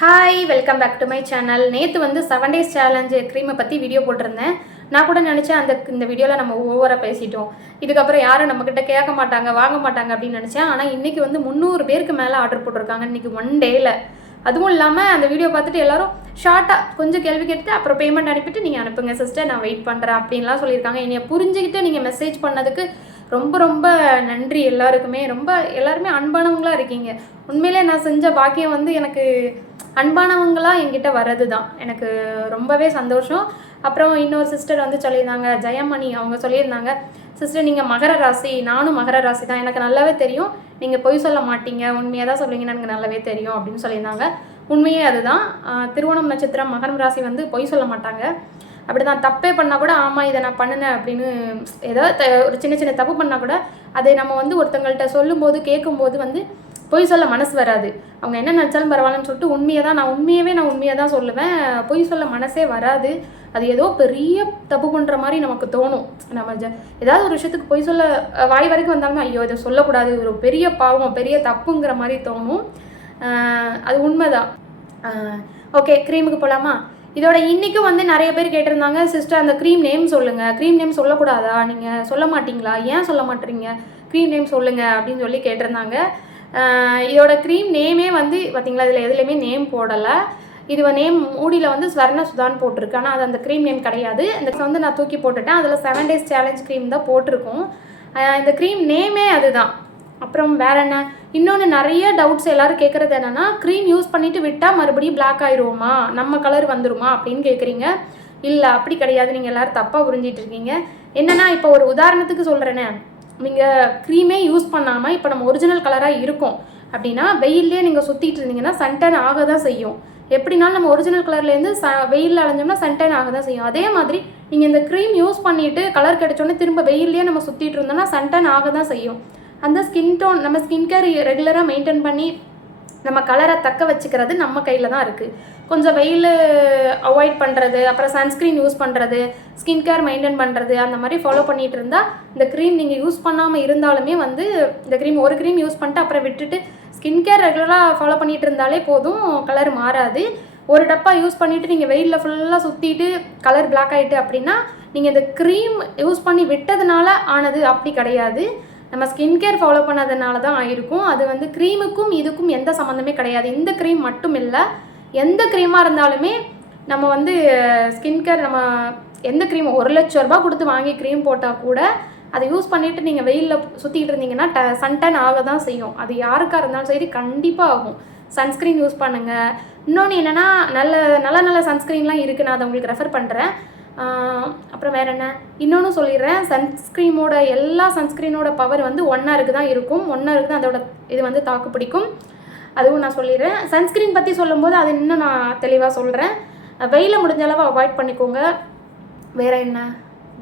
Hi welcome back to my channel நேற்று வந்து seven days challenge க்ரீமை பற்றி வீடியோ போட்டிருந்தேன். நான் கூட நினச்சேன் அந்த இந்த வீடியோவில் நம்ம ஓவராக பேசிட்டோம். இதுக்கப்புறம் யாரும் நம்மக்கிட்ட கேட்க மாட்டாங்க வாங்க மாட்டாங்க அப்படின்னு நினச்சேன். ஆனால் இன்றைக்கி வந்து முந்நூறு பேருக்கு மேலே ஆர்டர் போட்டிருக்காங்க இன்றைக்கி ஒன் டேயில் அதுவும் இல்லாமல் அந்த வீடியோ பார்த்துட்டு எல்லாரும் ஷார்ட்டாக கொஞ்சம் கேள்வி கேட்டுட்டு அப்புறம் பேமெண்ட் அனுப்பிட்டு நீங்கள் அனுப்புங்க சிஸ்டர் நான் வெயிட் பண்ணுறேன் அப்படின்லாம் சொல்லியிருக்காங்க. என்னை புரிஞ்சுக்கிட்டு நீங்கள் மெசேஜ் பண்ணதுக்கு ரொம்ப ரொம்ப நன்றி எல்லாருக்குமே. ரொம்ப எல்லாருமே அன்பானவங்களாக இருக்கீங்க. உண்மையிலே நான் செஞ்ச பாக்கியம் வந்து எனக்கு அன்பானவங்களாக என்கிட்ட வர்றது தான் எனக்கு ரொம்பவே சந்தோஷம். அப்புறம் இன்னொரு சிஸ்டர் வந்து சொல்லியிருந்தாங்க ஜெயமணி அவங்க சொல்லியிருந்தாங்க சிஸ்டர் நீங்கள் மகர ராசி நானும் மகர ராசி தான் எனக்கு நல்லாவே தெரியும். நீங்கள் பொய் சொல்ல மாட்டீங்க. உண்மையாக தான் சொல்லுவீங்கன்னு எனக்கு நல்லாவே தெரியும் அப்படின்னு சொல்லியிருந்தாங்க. உண்மையே அதுதான். திருவோணம் நட்சத்திரம் மகரம் ராசி வந்து பொய் சொல்ல மாட்டாங்க. அப்படி தான் தப்பே பண்ணால் கூட ஆமாம் இதை நான் பண்ணினேன் அப்படின்னு ஏதாவது ஒரு சின்ன சின்ன தப்பு பண்ணால் கூட அதை நம்ம வந்து ஒருத்தங்கள்ட்ட சொல்லும்போது கேட்கும்போது வந்து பொய் சொல்ல மனசு வராது. அவங்க என்ன நினச்சாலும் பரவாயில்லன்னு சொல்லிட்டு உண்மையை தான் நான் உண்மையவே நான் உண்மையாக தான் சொல்லுவேன். பொய் சொல்ல மனசே வராது. அது ஏதோ பெரிய தப்பு பண்ணுற மாதிரி நமக்கு தோணும். நம்ம ஜ ஏதாவது ஒரு விஷயத்துக்கு பொய் சொல்ல வாய் வரைக்கும் வந்தாலுமே ஐயோ இதை சொல்லக்கூடாது. ஒரு பெரிய பாவம் பெரிய தப்புங்கிற மாதிரி தோணும். அது உண்மைதான். ஓகே க்ரீமுக்கு போகலாமா இதோட இன்றைக்கும் வந்து நிறைய பேர் கேட்டிருந்தாங்க சிஸ்டர் அந்த க்ரீம் நேம் சொல்லுங்கள் க்ரீம் நேம் சொல்லக்கூடாதா? நீங்கள் சொல்ல மாட்டிங்களா? ஏன் சொல்ல மாட்டீங்க? க்ரீம் நேம் சொல்லுங்கள் அப்படின்னு சொல்லி கேட்டிருந்தாங்க. இதோட க்ரீம் நேமே வந்து பார்த்தீங்களா இதில் எதுலேயுமே நேம் போடலை. இது நேம் மூடியில் வந்து ஸ்வர்ண சுதான் போட்டிருக்கு. ஆனால் அது அந்த க்ரீம் நேம் கிடையாது. இந்த வந்து நான் தூக்கி போட்டுட்டேன். அதில் செவன் டேஸ் சேலஞ்ச் க்ரீம் தான் போட்டிருக்கோம். இந்த க்ரீம் நேமே அதுதான். அப்புறம் வேற என்ன? இன்னொன்று நிறைய டவுட்ஸ் எல்லாரும் கேட்குறது என்னென்னா க்ரீம் யூஸ் பண்ணிவிட்டு விட்டால் மறுபடியும் பிளாக் ஆயிடுவோமா நம்ம கலர் வந்துருமா அப்படின்னு கேட்குறீங்க இல்லை அப்படி கிடையாது. நீங்கள் எல்லாரும் தப்பாக புரிஞ்சிட்டு இருக்கீங்க. என்னென்னா இப்போ ஒரு உதாரணத்துக்கு சொல்கிறேனே நீங்கள் க்ரீமே யூஸ் பண்ணாமல் இப்போ நம்ம ஒரிஜினல் கலராக இருக்கும். அப்படின்னா வெயிலே நீங்கள் சுற்றிட்டு இருந்தீங்கன்னா சன்டன் ஆக தான் செய்யும். எப்படினாலும் நம்ம ஒரிஜினல் கலர்லேருந்து ச வெயிலில் அலைஞ்சோம்னா சன்டன் ஆக தான் செய்யும். அதே மாதிரி நீங்கள் இந்த க்ரீம் யூஸ் பண்ணிவிட்டு கலர் கிடைச்சோன்னே திரும்ப வெயிலே நம்ம சுற்றிட்டு இருந்தோம்னா சன்டன் ஆக தான் செய்யும். அந்த ஸ்கின் டோன் நம்ம ஸ்கின் கேர் ரெகுலராக மெயின்டைன் பண்ணி நம்ம கலரை தக்க வச்சுக்கிறது நம்ம கையில் தான் இருக்குது கொஞ்சம் வெயில் அவாய்ட் பண்ணுறது அப்புறம் சன்ஸ்க்ரீன் யூஸ் பண்ணுறது ஸ்கின் கேர் மெயின்டைன் பண்ணுறது அந்த மாதிரி ஃபாலோ பண்ணிகிட்டு இருந்தால் இந்த க்ரீம் நீங்கள் யூஸ் பண்ணாமல் இருந்தாலுமே வந்து இந்த க்ரீம் ஒரு க்ரீம் யூஸ் பண்ணிட்டு அப்புறம் விட்டுட்டு ஸ்கின் கேர் ரெகுலராக ஃபாலோ பண்ணிகிட்டு இருந்தாலே போதும் கலர் மாறாது. ஒரு டப்பா யூஸ் பண்ணிவிட்டு நீங்கள் வெயிலில் ஃபுல்லாக சுற்றிட்டு கலர் பிளாக் ஆகிட்டு அப்படின்னா நீங்கள் இந்த க்ரீம் யூஸ் பண்ணி விட்டதுனால ஆனது அப்படி கிடையாது. நம்ம ஸ்கின் கேர் ஃபாலோ பண்ணதுனால தான் ஆயிருக்கும். அது வந்து க்ரீமுக்கும் இதுக்கும் எந்த சம்மந்தமே கிடையாது. இந்த க்ரீம் மட்டும் இல்லை எந்த க்ரீமாக இருந்தாலுமே நம்ம வந்து ஸ்கின் கேர் நம்ம எந்த க்ரீம் ஒரு லட்ச ரூபா கொடுத்து வாங்கி க்ரீம் போட்டால் கூட அதை யூஸ் பண்ணிவிட்டு நீங்கள் வெயிலில் சுற்றிக்கிட்டு இருந்தீங்கன்னா ட சன்டன் ஆக தான் செய்யும். அது யாருக்காக இருந்தாலும் சரி கண்டிப்பாக ஆகும். சன்ஸ்க்ரீன் யூஸ் பண்ணுங்கள் இன்னொன்று என்னென்னா நல்ல நல்ல நல்ல சன்ஸ்க்ரீன்லாம் இருக்குது நான் அதை உங்களுக்கு ரெஃபர் பண்ணுறேன் அப்புறம் வேறு என்ன? இன்னொன்று சொல்லிடுறேன். சன்ஸ்க்ரீமோட எல்லா சன்ஸ்க்ரீனோட பவர் வந்து ஒன் ஹவருக்கு தான் இருக்கும். ஒன் ஹவருக்கு தான் அதோட இது வந்து தாக்கு பிடிக்கும். அதுவும் நான் சொல்லிடுறேன். சன்ஸ்க்ரீன் பற்றி சொல்லும்போது அது இன்னும் நான் தெளிவாக சொல்கிறேன் வெயில முடிஞ்ச அளவு அவாய்ட் பண்ணிக்கோங்க. வேறு என்ன?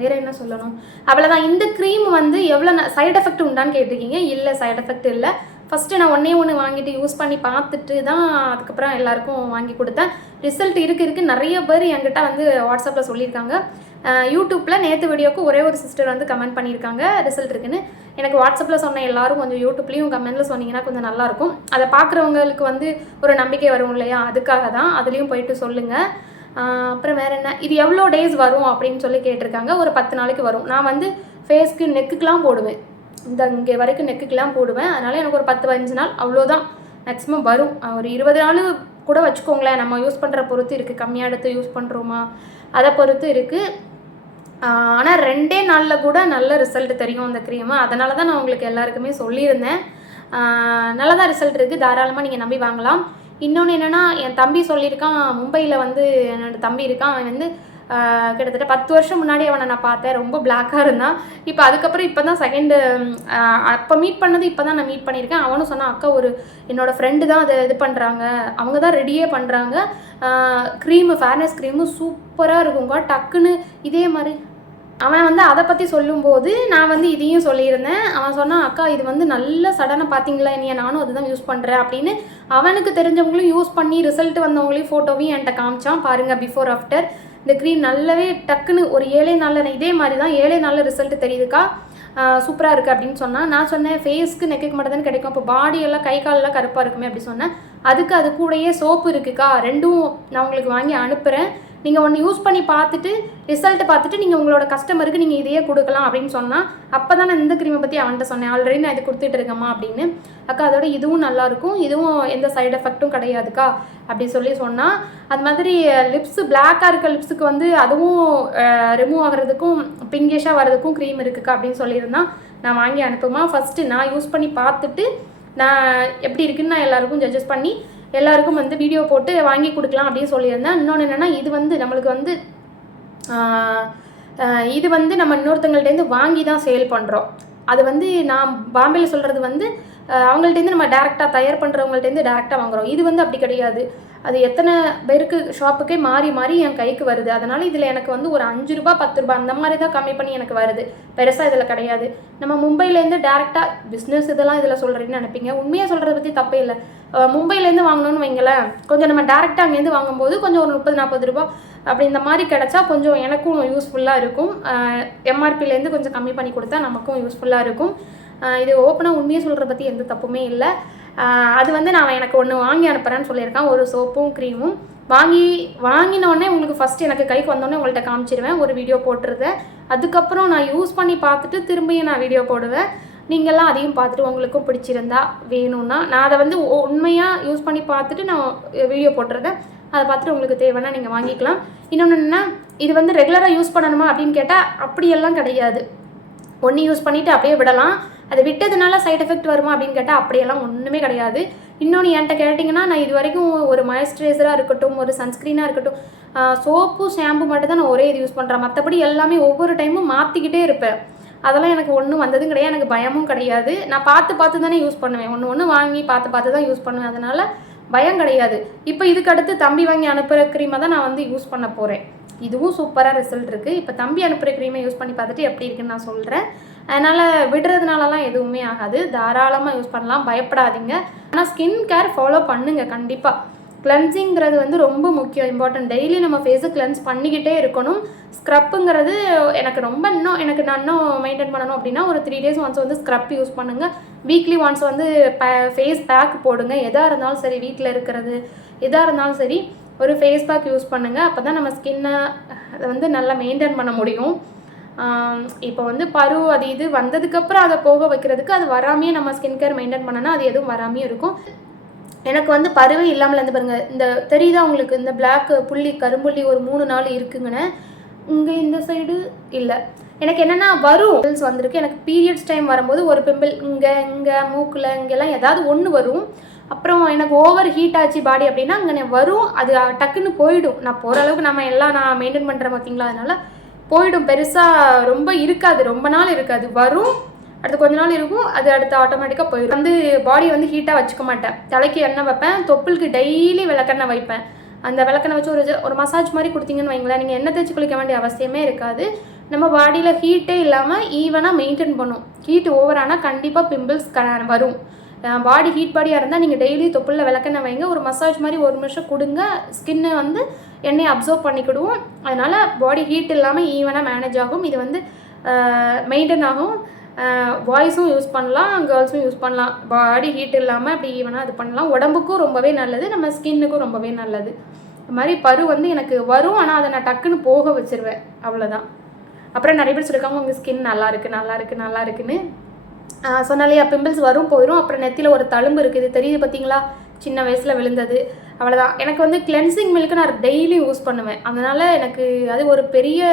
வேறு என்ன சொல்லணும்? அவ்வளோதான் இந்த க்ரீம் வந்து எவ்வளோ சைடு எஃபெக்ட் உண்டான்னு கேட்டிருக்கீங்க. இல்லை சைட் எஃபெக்ட் இல்லை. ஃபஸ்ட்டு நான் ஒன்றே ஒன்று வாங்கிட்டு யூஸ் பண்ணி பார்த்துட்டு தான் அதுக்கப்புறம் எல்லாருக்கும் வாங்கி கொடுத்தேன். ரிசல்ட் இருக்கு இருக்குது நிறைய பேர் என்கிட்ட வந்து வாட்ஸ்அப்பில் சொல்லியிருக்காங்க. யூடியூப்பில் நேற்று வீடியோவுக்கு ஒரே ஒரு சிஸ்டர் வந்து கமெண்ட் பண்ணியிருக்காங்க. ரிசல்ட் இருக்குன்னு. எனக்கு வாட்ஸ்அப்பில் சொன்ன எல்லாரும் கொஞ்சம் யூடியூப்லேயும் கமெண்ட்டில் சொன்னீங்கன்னா கொஞ்சம் நல்லாயிருக்கும். அதை பார்க்குறவங்களுக்கு வந்து ஒரு நம்பிக்கை வரும் இல்லையா? அதுக்காக தான் அதுலேயும் போயிட்டு சொல்லுங்கள் அப்புறம் வேறு என்ன? இது எவ்வளோ டேஸ் வரும் அப்படின்னு சொல்லி கேட்டிருக்காங்க. ஒரு பத்து நாளைக்கு வரும். நான் வந்து ஃபேஸ்க்கு நெக்குக்கெலாம் போடுவேன். இந்த இங்கே வரைக்கும் நெக்குக்கெலாம் போடுவேன். அதனால் எனக்கு ஒரு பத்து பதினஞ்சு நாள் அவ்வளோதான். மேக்ஸிமம் வரும். ஒரு இருபது நாள் கூட வச்சுக்கோங்களேன். நம்ம யூஸ் பண்ணுற பொறுத்து இருக்குது கம்மியாக எடுத்து யூஸ் பண்ணுறோமா அதை பொறுத்து இருக்குது ஆனால் ரெண்டே நாளில் கூட நல்ல ரிசல்ட் தெரியும் அந்த க்ரீமு அதனால தான் நான் உங்களுக்கு எல்லாருக்குமே சொல்லியிருந்தேன். நல்லா தான் ரிசல்ட் இருக்குது தாராளமாக நீங்கள் நம்பி வாங்கலாம். இன்னொன்று என்னென்னா என் தம்பி சொல்லியிருக்கான் மும்பையில் வந்து என்னோட தம்பி இருக்கான். அவன் வந்து கிட்டத்தட்ட பத்து வருஷம் முன்னாடி அவனை நான் பார்த்தேன். ரொம்ப பிளாக்காக இருந்தான். இப்போ அதுக்கப்புறம் இப்போ தான் செகண்டு அப்போ மீட் பண்ணது இப்போ தான் நான் மீட் பண்ணியிருக்கேன். அவனும் சொன்னான் அக்கா ஒரு என்னோடய ஃப்ரெண்டு தான் அதை இது பண்ணுறாங்க அவங்க தான் ரெடியே பண்ணுறாங்க க்ரீமு ஃபேர்னஸ் க்ரீமு சூப்பராக இருக்குங்க டக்குன்னு இதே மாதிரி அவன் வந்து அதை பற்றி சொல்லும்போது நான் வந்து இதையும் சொல்லியிருந்தேன். அவன் சொன்னான் அக்கா இது வந்து நல்ல சடனாக பார்த்தீங்களா என்னைய? நானும் அதுதான் யூஸ் பண்ணுறேன் அப்படின்னு அவனுக்கு தெரிஞ்சவங்களும் யூஸ் பண்ணி ரிசல்ட் வந்தவங்களையும் ஃபோட்டோவையும் என்கிட்ட காமிச்சான். பாருங்கள் பிஃபோர் ஆஃப்டர் இந்த க்ரீம் நல்லாவே டக்குன்னு ஒரு ஏழே நாளில் இதே மாதிரி தான் ஏழே நாளில் ரிசல்ட் தெரியுதுக்கா? சூப்பராக இருக்குது அப்படின்னு சொன்னான் நான் சொன்னேன் ஃபேஸ்க்கு நெக்குக்கு மட்டும் கிடைக்கும். அப்போ பாடியெல்லாம் கை காலெல்லாம் கருப்பாக இருக்குமே? அப்படி சொன்னேன். அதுக்கு அது கூடயே சோப்பு இருக்குக்கா. ரெண்டும் நான் உங்களுக்கு வாங்கி அனுப்புகிறேன் நீங்கள் ஒன்று யூஸ் பண்ணி பார்த்துட்டு ரிசல்ட்டை பார்த்துட்டு நீங்கள் உங்களோட கஸ்டமருக்கு நீங்கள் இதையே கொடுக்கலாம் அப்படின்னு சொன்னால் அப்போ தான் நான் இந்த க்ரீமை பற்றி அவன்கிட்ட சொன்னேன். ஆல்ரெடி நான் இது கொடுத்துட்டு இருக்கேம்மா அப்படின்னு. அக்கா அதோட இதுவும் நல்லாயிருக்கும் இதுவும் எந்த சைடு எஃபெக்ட்டும் கிடையாதுக்கா அப்படி சொல்லி சொன்னால் அது மாதிரி லிப்ஸு பிளாக்காக இருக்க லிப்ஸுக்கு வந்து அதுவும் ரிமூவ் ஆகிறதுக்கும் பிங்கிஷாக வர்றதுக்கும் க்ரீம் இருக்குக்கா அப்படின்னு சொல்லியிருந்தான் நான் வாங்கி அனுப்புமா ஃபஸ்ட்டு நான் யூஸ் பண்ணி பார்த்துட்டு நான் எப்படி இருக்குன்னு நான் எல்லாருக்கும் ஜட்ஜஸ் பண்ணி எல்லாருக்கும் வந்து வீடியோ போட்டு வாங்கி கொடுக்கலாம் அப்படின்னு சொல்லியிருந்தேன். இன்னொன்று என்னென்னா இது வந்து நம்மளுக்கு வந்து இது வந்து நம்ம இன்னொருத்தங்கள்டேருந்து வாங்கி தான் சேல் பண்ணுறோம் அது வந்து நான் பாம்பேயில் சொல்கிறது வந்து அவங்கள்ட்டேருந்து நம்ம டேரெக்டாக தயார் பண்ணுறவங்கள்ட்டேருந்து டேரெக்டாக வாங்குறோம். இது வந்து அப்படி கிடையாது. அது எத்தனை பேருக்கு ஷாப்புக்கே மாறி மாறி என் கைக்கு வருது. அதனால் இதில் எனக்கு வந்து ஒரு அஞ்சு ரூபா பத்து ரூபா அந்த மாதிரி தான் கம்மி பண்ணி எனக்கு வருது. பெருசாக இதில் கிடையாது. நம்ம மும்பையிலேருந்து டேரெக்டாக பிஸ்னஸ் இதெல்லாம் இதில் சொல்கிறேன்னு நினைப்பீங்க. உண்மையாக சொல்கிறத பற்றி தப்பே இல்லை. மும்பையிலேருந்து வாங்கணும்னு வைங்களேன். கொஞ்சம் நம்ம டேரெக்டாக அங்கேருந்து வாங்கும்போது கொஞ்சம் ஒரு முப்பது நாற்பது ரூபா அப்படி இந்த மாதிரி கிடச்சா கொஞ்சம் எனக்கும் யூஸ்ஃபுல்லாக இருக்கும். எம்ஆர்பிலேருந்து கொஞ்சம் கம்மி பண்ணி கொடுத்தா நமக்கும் யூஸ்ஃபுல்லாக இருக்கும். இது ஓப்பனாக உண்மையை சொல்கிறத பற்றி எந்த தப்புமே இல்லை. அது வந்து நான் எனக்கு ஒன்று வாங்கி அனுப்புகிறேன்னு சொல்லியிருக்கேன். ஒரு சோப்பும் க்ரீமும் வாங்கி வாங்கினோடனே உங்களுக்கு ஃபர்ஸ்ட் எனக்கு கைக்கு வந்தோடனே உங்கள்கிட்ட காமிச்சிருவேன். ஒரு வீடியோ போட்டுருதேன் அதுக்கப்புறம் நான் யூஸ் பண்ணி பார்த்துட்டு திரும்பியும் நான் வீடியோ போடுவேன். நீங்கள்லாம் அதையும் பார்த்துட்டு உங்களுக்கும் பிடிச்சிருந்தா வேணும்னா. நான் அதை வந்து உண்மையாக யூஸ் பண்ணி பார்த்துட்டு நான் வீடியோ போட்டுருந்தேன். அதை பார்த்துட்டு உங்களுக்கு தேவைன்னா நீங்கள் வாங்கிக்கலாம். இன்னொன்று என்னென்னா இது வந்து ரெகுலராக யூஸ் பண்ணணுமா அப்படின்னு கேட்டால் அப்படியெல்லாம் கிடையாது. ஒன்று யூஸ் பண்ணிவிட்டு அப்படியே விடலாம். அது விட்டதுனால சைட் எஃபெக்ட் வருமா அப்படின்னு கேட்டால் அப்படியெல்லாம் ஒன்றுமே கிடையாது. இன்னொன்று என்கிட்ட கேட்டிங்கன்னா நான் இது வரைக்கும் ஒரு மாய்ஸ்சரைசராக இருக்கட்டும் ஒரு சன்ஸ்க்ரீனாக இருக்கட்டும் சோப்பு ஷாம்பு மட்டும் தான் நான் ஒரே இது யூஸ் பண்ணுறேன் மற்றபடி எல்லாமே ஒவ்வொரு டைமும் மாற்றிக்கிட்டே இருப்பேன். அதெல்லாம் எனக்கு ஒன்றும் வந்ததும் கிடையாது. எனக்கு பயமும் கிடையாது. நான் பார்த்து பார்த்து தானே யூஸ் பண்ணுவேன். ஒன்று ஒன்று வாங்கி பார்த்து பார்த்து தான் யூஸ் பண்ணுவேன். அதனால் பயம் கிடையாது. இப்போ இதுக்கு அடுத்து தம்பி வாங்கி அனுப்புகிற க்ரீமை தான் நான் வந்து யூஸ் பண்ண போகிறேன் இதுவும் சூப்பராக ரிசல்ட் இருக்குது இப்போ தம்பி அனுப்புகிற க்ரீமை யூஸ் பண்ணி பார்த்துட்டு எப்படி இருக்குன்னு நான் சொல்கிறேன் அதனால் விடுறதுனாலலாம் எதுவுமே ஆகாது. தாராளமாக யூஸ் பண்ணலாம். பயப்படாதீங்க. ஆனால் ஸ்கின் கேர் ஃபாலோ பண்ணுங்கள் கண்டிப்பாக கிளென்சிங்கிறது வந்து ரொம்ப முக்கியம் இம்பார்ட்டன்ட் டெய்லி நம்ம ஃபேஸை கிளென்ஸ் பண்ணிக்கிட்டே இருக்கணும். ஸ்க்ரப்புங்கிறது எனக்கு ரொம்ப இன்னும் எனக்கு நான் இன்னும் மெயின்டைன் பண்ணணும் அப்படின்னா ஒரு த்ரீ டேஸ் ஒன்ஸ் வந்து ஸ்க்ரப் யூஸ் பண்ணுங்கள் வீக்லி ஒன்ஸ் வந்து ஃபேஸ் பேக் போடுங்க. எதாக இருந்தாலும் சரி வீட்டில் இருக்கிறது எதாக இருந்தாலும் சரி ஒரு ஃபேஸ் பேக் யூஸ் பண்ணுங்கள் அப்போ தான் நம்ம ஸ்கின்னை அதை வந்து நல்லா மெயின்டைன் பண்ண முடியும். இப்போ வந்து பரு அது இது வந்ததுக்கப்புறம் அதை போக வைக்கிறதுக்கு அது வராமையே நம்ம ஸ்கின் கேர் மெயின்டைன் பண்ணனா அது எதுவும் வராமையும் இருக்கும். எனக்கு வந்து பருவே இல்லாமல் இருந்து பாருங்க. இந்த தெரியுதா உங்களுக்கு? இந்த பிளாக் புள்ளி கரும்புள்ளி ஒரு மூணு நாள் இருக்குங்கன்னு. இங்கே இந்த சைடு இல்லை. எனக்கு என்னென்னா வரும். பிம்பிள்ஸ் வந்திருக்கு. எனக்கு பீரியட்ஸ் டைம் வரும்போது ஒரு பிம்பிள் இங்கே இங்கே மூக்கில் இங்கெல்லாம் ஏதாவது ஒன்று வரும். அப்புறம் எனக்கு ஓவர் ஹீட் ஆச்சு பாடி அப்படின்னா அங்கே வரும். அது டக்குன்னு போயிடும். நான் போகிற அளவுக்கு நம்ம எல்லாம் நான் மெயின்டைன் பண்ணுறேன் பார்த்தீங்களா அதனால போயிடும். பெருசாக ரொம்ப இருக்காது. ரொம்ப நாள் இருக்காது. வரும். அடுத்து கொஞ்ச நாள் இருக்கும். அது அடுத்து ஆட்டோமேட்டிக்காக போயிடும் வந்து பாடியை வந்து ஹீட்டாக வச்சுக்க மாட்டேன். தலைக்கு எண்ணெய் வைப்பேன். தொப்புளுக்கு டெய்லி விளக்கெண்ணெய் வைப்பேன். அந்த விளக்கெண்ணெய் வச்சு ஒரு ஒரு மசாஜ் மாதிரி கொடுத்தீங்கன்னு வைங்களேன். நீங்கள் எண்ணெய் தேய்ச்சி குளிக்க வேண்டிய அவசியமே இருக்காது. நம்ம பாடியில் ஹீட்டே இல்லாமல் ஈவனாக மெயின்டைன் பண்ணும். ஹீட் ஓவரானால் கண்டிப்பாக பிம்பிள்ஸ் க வரும். பாடி ஹீட் பாடியாக இருந்தால் நீங்கள் டெய்லி தொப்புளில் விளக்கெண்ணெய் வைங்க. ஒரு மசாஜ் மாதிரி ஒரு நிமிஷம் கொடுங்க. ஸ்கின்னை வந்து எண்ணெயை அப்சர்வ் பண்ணிக்கிடுவோம். அதனால் பாடி ஹீட் இல்லாமல் ஈவனாக மேனேஜ் ஆகும். இது வந்து மெயின்டைன் ஆகும். பாய்ஸும் யூஸ் பண்ணலாம். கேர்ள்ஸும் யூஸ் பண்ணலாம். பாடி ஹீட் இல்லாமல் அப்படி ஈவனாக இது பண்ணலாம். உடம்புக்கும் ரொம்பவே நல்லது. நம்ம ஸ்கின்னுக்கும் ரொம்பவே நல்லது. இது மாதிரி பரு வந்து எனக்கு வரும். ஆனால் அதை நான் டக்குன்னு போக வச்சிருவேன். அவ்வளோதான் அப்புறம் நிறைய பேர் சொல்லியிருக்காங்க உங்கள் ஸ்கின் நல்லா இருக்குது நல்லா இருக்குது நல்லா இருக்குன்னு. சொன்னாலையா பிம்பிள்ஸ் வரும் போயிடும் அப்புறம் நெத்தியில் ஒரு தழும்பு இருக்குது தெரியுது பார்த்தீங்களா சின்ன வயசில் விழுந்தது. அவ்வளோதான் எனக்கு வந்து கிளென்சிங் மில்க்கு நான் டெய்லி யூஸ் பண்ணுவேன். அதனால் எனக்கு அது ஒரு பெரிய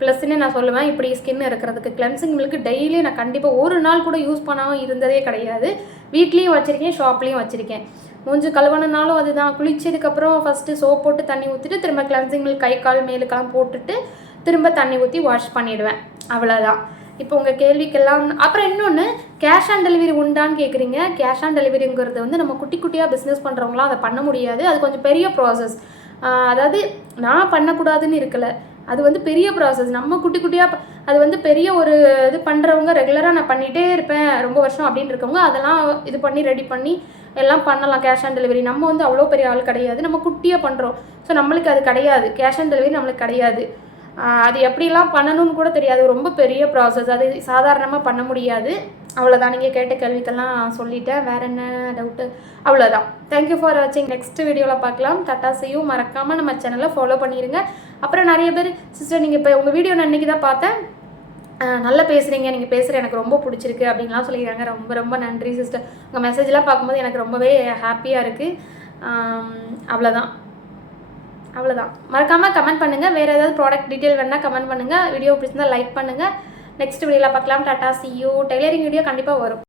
ப்ளஸ்ன்னு நான் சொல்லுவேன். இப்படி ஸ்கின் இருக்கிறதுக்கு கிளென்சிங் மில்க்கு டெய்லி நான் கண்டிப்பாக ஒரு நாள் கூட யூஸ் பண்ணாமல் இருந்ததே கிடையாது. வீட்லேயும் வச்சுருக்கேன் ஷாப்லேயும் வச்சுருக்கேன். மூஞ்சி கழுவணுனாலும் அதுதான். குளிச்சதுக்கப்புறம் ஃபஸ்ட்டு சோப் போட்டு தண்ணி ஊற்றிட்டு திரும்ப கிளென்சிங் மில்க் கை கால் மேலுக்கெல்லாம் போட்டுட்டு திரும்ப தண்ணி ஊற்றி வாஷ் பண்ணிவிடுவேன் அவ்வளோதான் இப்போ உங்கள் கேள்விக்கெல்லாம் அப்புறம் இன்னொன்று கேஷ் ஆன் டெலிவரி உண்டான்னு கேட்குறீங்க கேஷ் ஆன் டெலிவரிங்கிறது வந்து நம்ம குட்டி குட்டியாக பிஸ்னஸ் பண்ணுறவங்களாம் அதை பண்ண முடியாது. அது கொஞ்சம் பெரிய ப்ராசஸ் அதாவது நான் பண்ணக்கூடாதுன்னு இருக்கலை. அது வந்து பெரிய ப்ராசஸ் நம்ம குட்டி குட்டியாக அது வந்து பெரிய ஒரு இது பண்ணுறவங்க ரெகுலராக நான் பண்ணிகிட்டே இருப்பேன் ரொம்ப வருஷம் அப்படின்னு இருக்கவங்க அதெல்லாம் இது பண்ணி ரெடி பண்ணி எல்லாம் பண்ணலாம். கேஷ் ஆன் டெலிவரி நம்ம வந்து அவ்வளோ பெரிய ஆள் கிடையாது. நம்ம குட்டியாக பண்ணுறோம் ஸோ நம்மளுக்கு அது கிடையாது. கேஷ் ஆன் டெலிவரி நம்மளுக்கு கிடையாது. அது எப்படிலாம் பண்ணணும்னு கூட தெரியாது. ரொம்ப பெரிய ப்ராசஸ் அது சாதாரணமாக பண்ண முடியாது. அவ்வளோதான் நீங்கள் கேட்ட கேள்விக்கெல்லாம் சொல்லிட்டேன். வேறு என்ன டவுட்டு அவ்வளோதான் தேங்க்யூ ஃபார் வாட்சிங் நெக்ஸ்ட் வீடியோவில் பார்க்கலாம். டாட்டா செய்யும் மறக்காமல் நம்ம சேனலை ஃபாலோ பண்ணிடுங்க அப்புறம் நிறைய பேர் சிஸ்டர் நீங்கள் இப்போ உங்கள் வீடியோ நான் இன்றைக்கி தான் பார்த்தேன். நல்லா பேசுகிறீங்க நீங்கள் பேசுகிற எனக்கு ரொம்ப பிடிச்சிருக்கு அப்படின்லாம் சொல்லியிருக்காங்க. ரொம்ப ரொம்ப நன்றி சிஸ்டர் உங்கள் மெசேஜ்லாம் பார்க்கும்போது எனக்கு ரொம்பவே ஹாப்பியாக இருக்குது அவ்வளோதான் அவ்வளோதான் மறக்காமல் கமெண்ட் பண்ணுங்கள் வேறு ஏதாவது ப்ராடக்ட் டீட்டெயில் வேணால் கமெண்ட் பண்ணுங்கள் வீடியோ பிடிச்சிருந்தால் லைக் பண்ணுங்கள் நெக்ஸ்ட் வீடியோவில் பார்க்கலாம். Tata see you tailoring video கண்டிப்பாக வரும்.